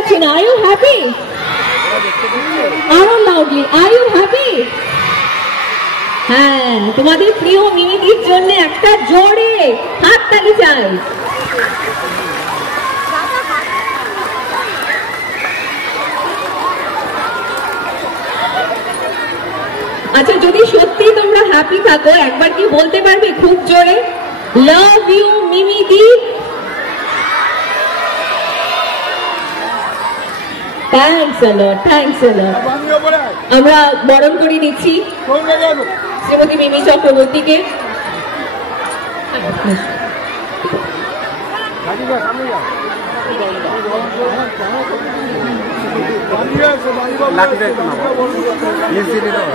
পাচ্ছি না। Are you happy? আরো লাউডলি, আর ইউ হ্যাপি? হ্যাঁ, তোমাদের প্রিয় মিমিদির জন্য একটা জোরে হাততালি চাই। আচ্ছা, যদি সত্যি তোমরা হ্যাপি থাকো একবার কি বলতে পারবে খুব জোরে, love you Mimidi? Thanks a lot, thanks a lot. আমরা বরণ করে নিচ্ছি শ্রীমতী মিমি চক্রবর্তীকে।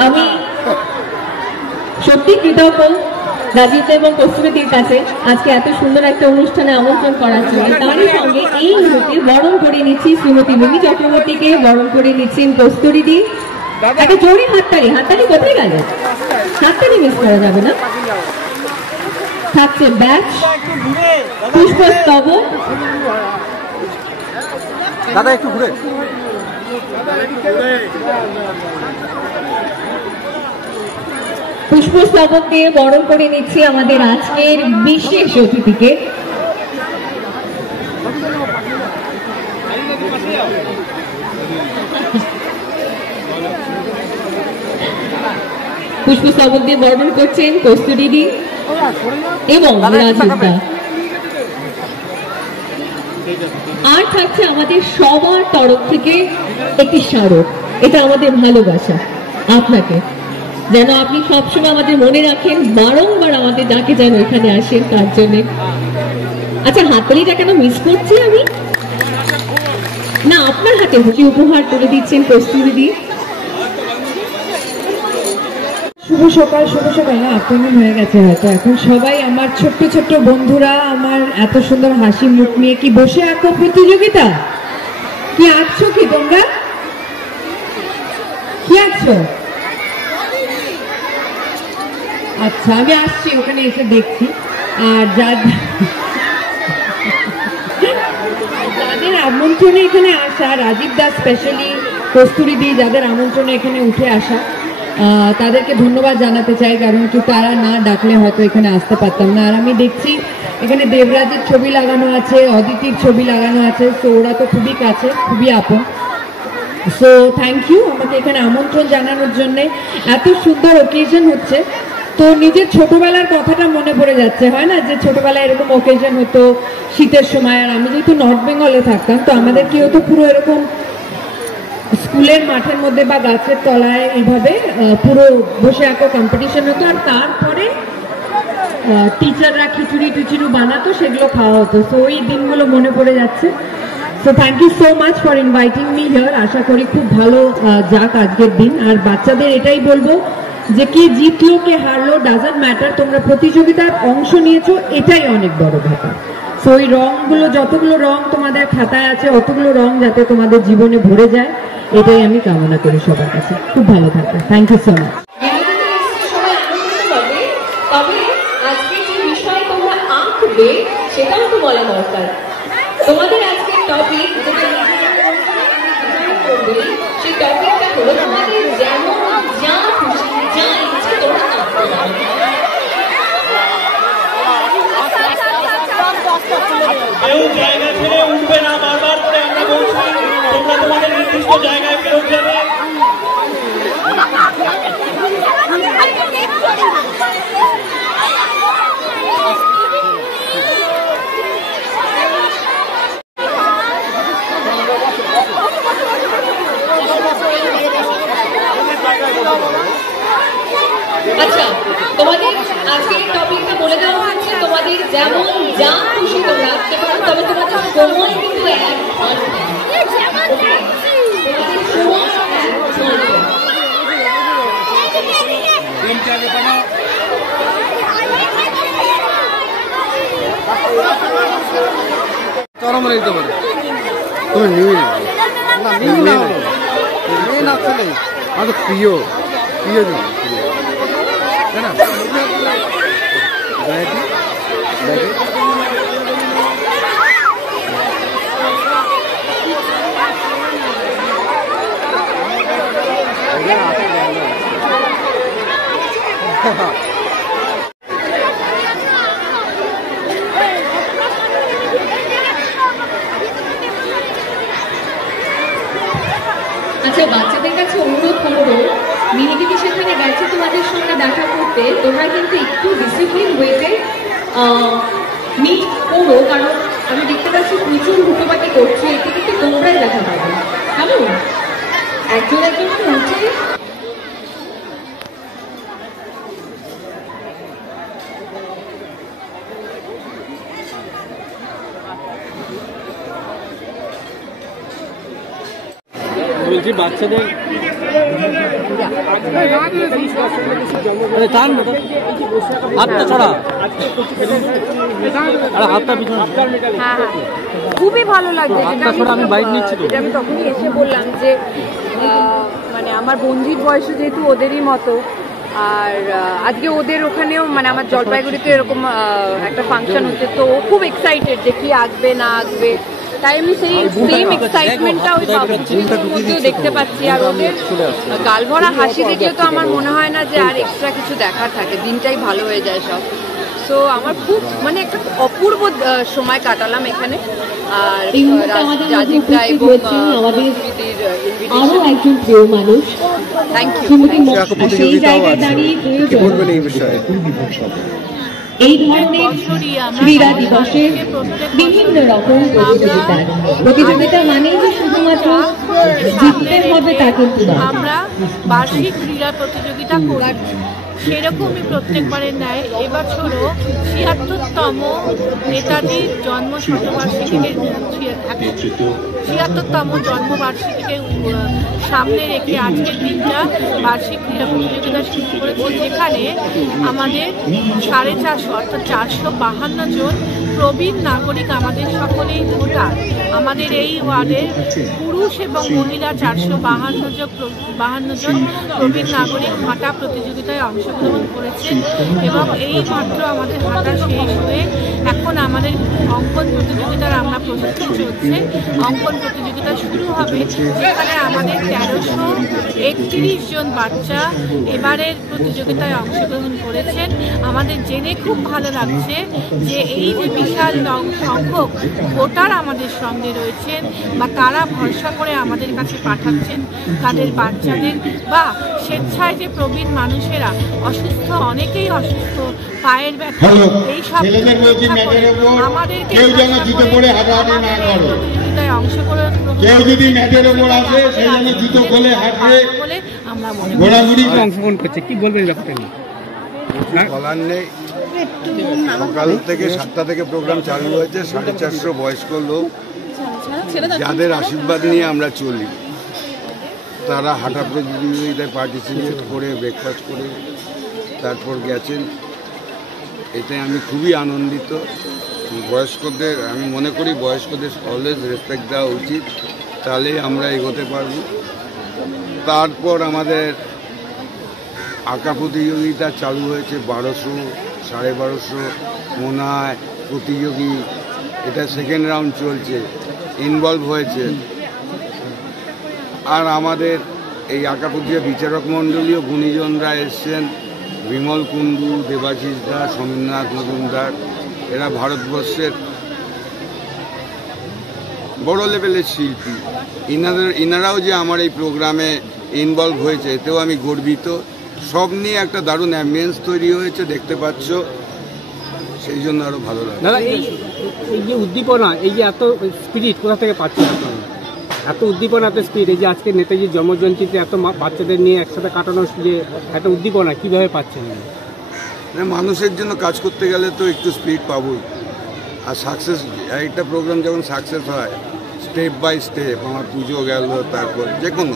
আমি সত্যি কৃতজ্ঞ রাজীব এবং কস্তুরীর কাছে আজকে এত সুন্দর একটা অনুষ্ঠানে আমন্ত্রণ করার জন্য। তারই সঙ্গে এই মুহূর্তে বরণ করে নিচ্ছি শ্রীমতী মিমি চক্রবর্তীকে, বরণ করে নিচ্ছেন কস্তুরীদি। একটা জোরে হাততালি, হাততালি কোথায় গেল? হাততালি মিস করা যাবে না। থাকছে ব্যাচ, পুষ্পস্তবক, দাদা একটু ঘুরে, পুষ্পস্তবক দিয়ে বরণ করে নিচ্ছি আমাদের আজকের বিশেষ অতিথিকে। পুষ্পস্তবক দিয়ে বরণ করছেন কস্তুরীদি এবং রাজীবদা। আর থাকছে আমাদের সবার তরফ থেকে একটি স্মারক। এটা আমাদের ভালোবাসা আপনাকে, যেন আপনি সবসময় আমাদের মনে রাখেন, বারংবার আমাদের ডাকে যেন এখানে আসেন তার জন্য। আচ্ছা, হাততালিটা কেন মিস করছি আমি? না, আপনার হাতে কি উপহার তুলে দিচ্ছেন কস্তুরীদি? শুভ সকাল, শুভ সকাল না, আফটারনুন হয়ে গেছে হয়তো। এখন সবাই আমার ছোট্ট ছোট্ট বন্ধুরা আমার এত সুন্দর হাসি মুখ নিয়ে কি বসে আঁকো প্রতিযোগিতা? কি আঁকছো? কি তোমরা কি আঁকছো? আচ্ছা, আমি আসছি, ওখানে এসে দেখছি। আর যাদের আমন্ত্রণে এখানে আসা, রাজীব দাস স্পেশালি, কস্তুরীদি, যাদের আমন্ত্রণে এখানে উঠে আসা, তাদেরকে ধন্যবাদ জানাতে চাই, কারণ কি তারা না ডাকলে হয়তো এখানে আসতে পারতাম না। আর আমি দেখছি এখানে দেবরাজের ছবি লাগানো আছে, অদিতির ছবি লাগানো আছে, তো ওরা তো খুবই কাছে, খুবই আপন। সো থ্যাংক ইউ আমাকে এখানে আমন্ত্রণ জানানোর জন্য। এত সুন্দর ওকেশন হচ্ছে, তো নিজের ছোটবেলার কথাটা মনে পড়ে যাচ্ছে। হয় না যে ছোটবেলায় এরকম ওকেশন হতো শীতের সময়। আর আমি যেহেতু নর্থ বেঙ্গলে থাকতাম, তো আমাদের কি হতো, পুরো এরকম স্কুলের মাঠের মধ্যে বা গাছের তলায় এইভাবে পুরো বসে আঁকো কম্পিটিশন হতো। আর তারপরে টিচাররা খিচুড়ি টিচুড়ি বানাতো, সেগুলো খাওয়া হতো। তো ওই দিনগুলো মনে পড়ে যাচ্ছে। So thank you so much for inviting me here. আশা করি খুব ভালো যাক আজকের দিন। আর বাচ্চাদের এটাই বলবো যে কে জিতলো কে হারলো ডাজন্ট ম্যাটার, তোমরা প্রতিযোগিতার অংশ নিয়েছো, এটাই অনেক বড় ব্যাপার। তো ওই রংগুলো, যতগুলো রং তোমাদের খাতায় আছে, অতগুলো রং যাতে তোমাদের জীবনে ভরে যায়, এটাই আমি কামনা করি সবার কাছে। খুব ভালো থাকবে। Thank you so much. তবে আজকে যে বিষয় তোমরা আঁকবে সেটাও তো বলা দরকার। তোমাদের আজকের টপিক সেই টপিকটা হলো তোমাদের যেমন যা খুশি যা ইচ্ছে তোমরা আঁকতে পারো। কেউ জায়গা ছেড়ে উঠবে না, বারবার করে আমরা বলছি তোমরা তোমাদের নির্দিষ্ট জায়গায় ফেরত যাবে। আচ্ছা, তোমাদের আজকের টপিকটা বলে দেওয়া হচ্ছে তোমাদের যেমন যা খুশি তোমরা আঁকতে পারো, তবে তোমাদের সময় কিন্তু এক ঘন্টা। চরম দিতে পারে, তুমি নিয়ে নাও না, ছেলে আমাদের প্রিয় প্রিয় তাই না? আচ্ছা, বাচ্চাদের কাছে অনুরোধ করবো, মিনিদিদি সেখানে গেছে তোমাদের সঙ্গে দেখা করতে, তোমরা কিন্তু একটু ডিসিপ্লিন ওয়েতে মিট করো, কারণ আমি দেখতে পাচ্ছি প্রচুর হুটোপাটি করছে, এতে কিন্তু তোমরাই দেখা পাবে। কেমন একজন একজন উঠে বলছি বাচ্চাদের হাতটা ছড়া, হাতটা পিছনে। হ্যাঁ, খুবই ভালো লাগছে। আমি বাইক নিচ্ছি তো, আমি তখনই এসে বললাম যে মানে আমার বন্ধুর বয়সে যেহেতু ওদেরই মতো, আর আজকে ওদের ওখানেও মানে আমার জলপাইগুড়িতে এরকম একটা ফাংশন হচ্ছে, তো ও খুব এক্সাইটেড যে কি আসবে না আসবে, তাই আমি সেই সেম এক্সাইটমেন্টটা ওই মধ্যেও দেখতে পাচ্ছি। আর ওদের গালভরা হাসি দেখলে তো আমার মনে হয় না যে আর এক্সট্রা কিছু দেখার থাকে, দিনটাই ভালো হয়ে যায় সব। সো আমার খুব মানে একটা অপূর্ব সময় কাটালাম এখানে। আর রাজীবদা এবং আরো একজন প্রিয় মানুষ, থ্যাংক ইউ। সেই জায়গায় দাঁড়িয়ে এই ধরনের ক্রীড়া দিবসের বিভিন্ন রকম প্রতিযোগিতা মানেই যে শুধুমাত্র জিততে হবে তা কিন্তু আমরা বার্ষিক ক্রীড়া প্রতিযোগিতা করি, সেরকমই প্রত্যেকবারের ন্যায় এবছরও ৭৬তম নেতাজির জন্ম শতবার্ষিকীকে ৭৬তম জন্মবার্ষিকীকে সামনে রেখে আজকের দিনটা বার্ষিক ক্রীড়া প্রতিযোগিতা শুরু করেছি, যেখানে আমাদের 450 অর্থাৎ 452 জন প্রবীণ নাগরিক, আমাদের সকলেই ভোটার, আমাদের এই ওয়ার্ডের পুরুষ এবং মহিলা 452 জন প্রবীণ নাগরিক হাঁটা প্রতিযোগিতায় অংশগ্রহণ করেছেন। এবং এই মাত্র আমাদের হাঁটা শেষ হয়ে এখন আমাদের অঙ্কন প্রতিযোগিতার আমরা প্রস্তুতি চলছে। অঙ্কন প্রতিযোগিতা শুরু হবে, যেখানে আমাদের 1331 জন বাচ্চা এবারের প্রতিযোগিতায় অংশগ্রহণ করেছেন। আমাদের জেনে খুব ভালো লাগছে যে এই যে বিশাল সংখ্যক ভোটার আমাদের সঙ্গে রয়েছেন, বা তারা ভরসা করে আমাদের কাছে পাঠাচ্ছেন তাদের বাচ্চাদের, বা স্বেচ্ছায় যে প্রবীণ মানুষেরা অসুস্থ, অনেকেই অসুস্থ, পায়ের ব্যথা, এই সব আমাদেরকে প্রতিযোগিতায় অংশগ্রহণ বলে আমরা অংশগ্রহণ করছে। কি বলবেন ব্যাপারটা নিয়ে? বলার নেই, সকাল থেকে 7টা থেকে প্রোগ্রাম চালু হয়েছে। 450 বয়স্ক লোক যাদের আশীর্বাদ নিয়ে আমরা চলি, তারা হাঁটা প্রতিযোগিতায় পার্টিসিপেট করে ব্রেকফাস্ট করে তারপর গেছেন। এতে আমি খুবই আনন্দিত। বয়স্কদের আমি মনে করি বয়স্কদের অলওয়েজ রেসপেক্ট দেওয়া উচিত, তাহলে আমরা এগোতে পারব। তারপর আমাদের আঁকা প্রতিযোগিতা চালু হয়েছে, 1200 1250 মনে হয় প্রতিযোগী, এটা সেকেন্ড রাউন্ড চলছে, ইনভলভ হয়েছে। আর আমাদের এই আঁকা প্রতিযোগিতা বিচারক মণ্ডলীয় গুণীজনরা এসছেন, বিমল কুণ্ডু, দেবাশিস দাস, সমীরনাথ মজুমদার, এরা ভারতবর্ষের বড় লেভেলের শিল্পী। ইনারাও যে আমার এই প্রোগ্রামে ইনভলভ হয়েছে, এতেও আমি গর্বিত। সব নিয়ে একটা দারুণ অ্যাম্বিয়েন্স তৈরি হয়েছে, দেখতে পাচ্ছ, সেই জন্য আরো ভালো লাগে। দাদা, এই যে উদ্দীপনা, এই যে এত স্পিরিট কোথা থেকে পাচ্ছেন আপনারা? এত উদ্দীপনা, এত স্পিরিট, এই যে আজকে নেতাজির জন্মজয়ন্তীতে এত বাচ্চাদের নিয়ে একসাথে কাটানোর যে এত উদ্দীপনা কিভাবে পাচ্ছেন? মানুষের জন্য কাজ করতে গেলে তো একটু স্পিরিট পাবোই। আর সাকসেস, একটা প্রোগ্রাম যখন সাকসেস হয় স্টেপ বাই স্টেপ, আমার পুজো গেল, তারপর যে কোনো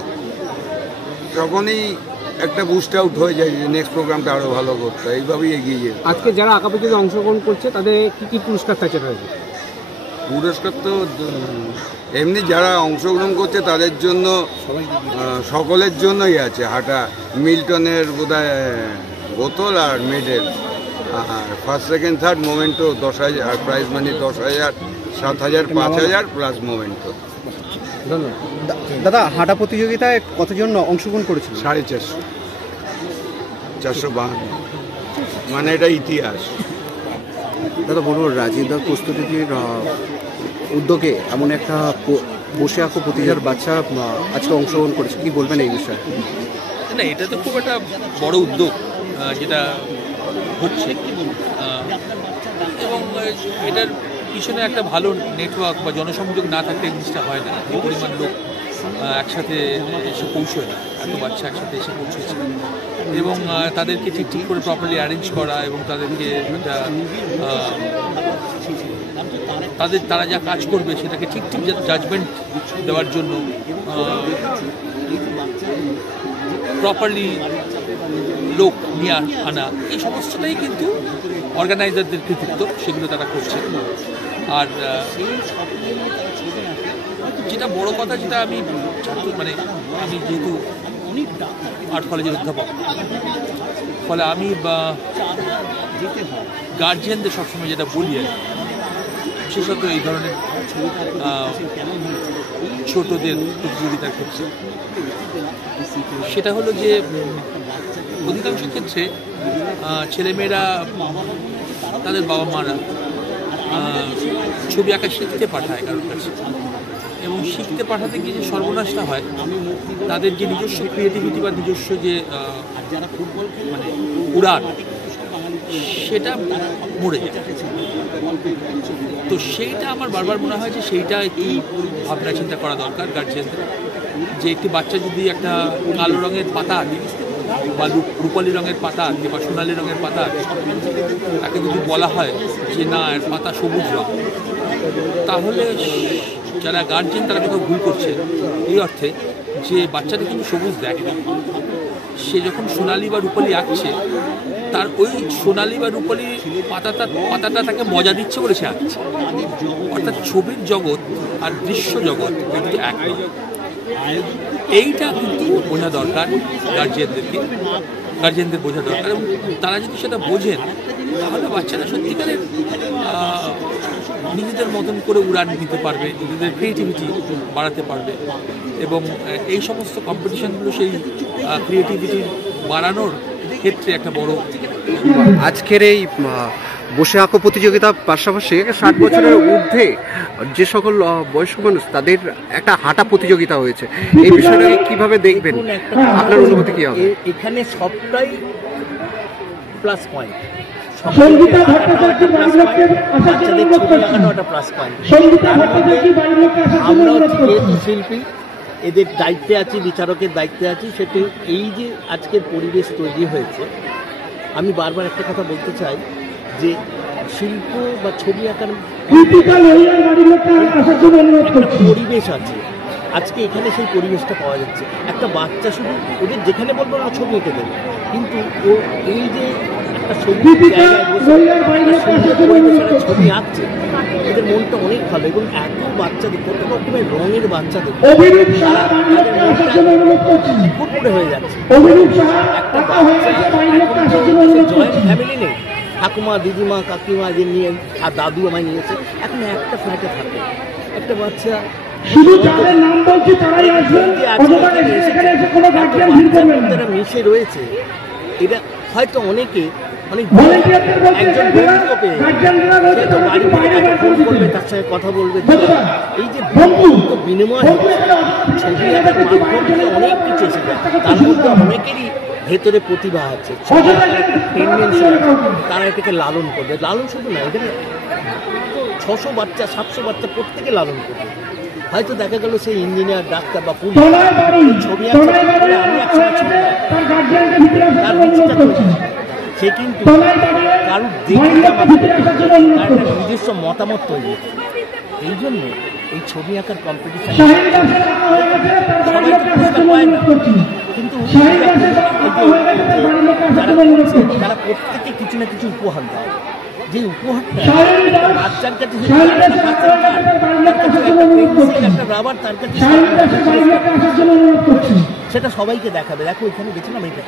তখনই একটা বুস্ট আউট হয়ে যায় যে নেক্সট প্রোগ্রামটা আরও ভালো করতে, এইভাবেই এগিয়ে যায়। আজকে যারা আঁকা প্রতিযোগিতায় অংশগ্রহণ করছে তাদের কি কি পুরস্কার থাকছে? পুরস্কার তো এমনি যারা অংশগ্রহণ করছে তাদের জন্য, সকলের জন্যই আছে। হাঁটা মিল্টনের বোধহয় বোতল আর মেডেল, আর ফার্স্ট সেকেন্ড থার্ড মোমেন্টো 10,000, আর প্রাইজ মানি 10,000, 7,000, 5,000 প্লাস মোমেন্টো। দাদা, হাঁটা প্রতিযোগিতায় কতজন অংশগ্রহণ করেছিল? 450, 452, মানে এটা ইতিহাস। দাদা বলবো, রাজীবদার প্রস্তুতির উদ্যোগে এমন একটা বসে আঁকো প্রতিজার বাচ্চা আজকে অংশগ্রহণ করেছে, কি বলবেন এই বিষয়ে? না, এটা তো খুব একটা বড় উদ্যোগ যেটা হচ্ছে, এবং এটার পিছনে একটা ভালো নেটওয়ার্ক বা জনসংযোগ না থাকলে জিনিসটা হয় না। এই পরিমাণ লোক একসাথে এসে পৌঁছয় না, এত বাচ্চা একসাথে এসে পৌঁছেছে, এবং তাদেরকে ঠিক করে প্রপারলি অ্যারেঞ্জ করা এবং তাদেরকে একটা তারা যা কাজ করবে সেটাকে ঠিক জাজমেন্ট দেওয়ার জন্য প্রপারলি লোক নিয়ে আনা, এই সমস্তটাই কিন্তু অর্গানাইজারদের কৃতিত্ব, সেগুলো তারা করছে। আর যেটা বড় কথা, যেটা আমি যেহেতু আর্ট কলেজের অধ্যাপক, ফলে আমি গার্জিয়ানদের সবসময় যেটা বলি, আর বিশেষত এই ধরনের ছোটদের প্রতিযোগিতার ক্ষেত্রে, সেটা হলো যে অধিকাংশ ক্ষেত্রে ছেলেমেয়েরা তাদের বাবা মারা ছবি আঁকা শিখতে পাঠায় কারোর কাছে, এবং শিখতে পাঠাতে গিয়ে যে সর্বনাশটা হয়, তাদের যে নিজস্ব ক্রিয়েটিভিটি বা নিজস্ব যে উড়ান, সেটা মরে যায়। তো সেইটা আমার বারবার মনে হয় যে সেইটা একটু ভাবনা চিন্তা করা দরকার গার্জিয়ানদের, যে একটি বাচ্চা যদি একটা কালো রঙের পাতা আঁকে বা রূপালী রঙের পাতা আঁকে বা সোনালি রঙের পাতা আঁকে, তাকে যদি বলা হয় যে না, এর পাতা সবুজ রঙ, তাহলে যারা গার্জিয়ান তারা কোথাও ভুল করছে, এই অর্থে যে বাচ্চাটা কিন্তু সবুজ দেখে, সে যখন সোনালি বা রূপালী আঁকছে, তার ওই সোনালি বা রূপালী পাতাটা তাকে মজা দিচ্ছে বলে সে আঁকছে। অর্থাৎ ছবির জগৎ আর দৃশ্য জগৎ কিন্তু এক নয়। এইটা কিন্তু বোঝা দরকার গার্জিয়ানদের বোঝা দরকার, এবং তারা যদি সেটা বোঝেন, তাহলে বাচ্চারা সত্যিকারের নিজেদের মতন করে উড়ান দিতে পারবে, নিজেদের ক্রিয়েটিভিটি বাড়াতে পারবে, এবং এই সমস্ত কম্পিটিশনগুলো সেই ক্রিয়েটিভিটি বাড়ানোর ক্ষেত্রে একটা বড়। আজকের এই বসে আঁকো প্রতিযোগিতার পাশাপাশি 60 বছরের ঊর্ধ্বে যে সকল বয়স্ক মানুষ, তাদের একটা হাঁটা প্রতিযোগিতা হয়েছে, এই বিষয়টাকে কিভাবে দেখবেন? আপনার অনুভূতি কি হবে? এখানে সবটাই প্লাস পয়েন্ট, আমরাও যেহেতু শিল্পী, এদের দায়িত্বে আছি, বিচারকের দায়িত্বে আছি, সেটি এই যে আজকের পরিবেশ তৈরি হয়েছে, আমি বারবার একটা কথা বলতে চাই যে শিল্প বা ছবি আঁকার পরিবেশ আছে, আজকে এখানে সেই পরিবেশটা পাওয়া যাচ্ছে। একটা বাচ্চা শুধু ওদের যেখানে বলবো না ছবি এঁকে দেবে, কিন্তু ও এই যে একটা ছবি ছবি আঁকছে, এদের মনটা অনেক ভালো, এবং এত বাচ্চাদের কত রকমের রঙের বাচ্চাদের ফুটফুটে হয়ে যাচ্ছে। একটা বাচ্চা জয়েন্ট ফ্যামিলি নেই, ঠাকুমা, দিদিমা, কাকিমা যে নিয়ে, আর দাদু আমায় নিয়েছে, এখন একটা ফ্ল্যাটে থাকে একটা বাচ্চা, মিশে রয়েছে। এটা হয়তো অনেকে অনেক একজন বন্ধুকে পেয়ে বাড়ি থেকে ফোন করবে, তার সঙ্গে কথা বলবে, এই যে বন্ধুত্ব বিনিময় ছবি আঁকার মাধ্যম থেকে অনেক কিছু এসে যায়। তার মধ্যে অনেকেরই ভেতরে প্রতিভা আছে, টেন্ডেন্সি আছে, তারা এটাকে লালন করবে। লালন শুধু না, এখানে 600 বাচ্চা 700 বাচ্চা প্রত্যেকে লালন করবে। হয়তো দেখা গেল সেই ইঞ্জিনিয়ার, ডাক্তার বা পুলিশ ছবি আঁকছে, আমি তার রুচিটা করছি, সে কিন্তু কারোর দেখে তার একটা নিজস্ব মতামত তৈরি। এই জন্য এই ছবি আঁকার কম্পিটিশন সবাই তো পুরস্কার পায় না, কিন্তু যারা প্রত্যেকে কিছু না কিছু উপহার দেয়, যে উপহারটা বাচ্চার কাছে একটা রাবার, তার কাছে সেটা সবাইকে দেখাবে, দেখো এখানে দেখছিলাম এইটা।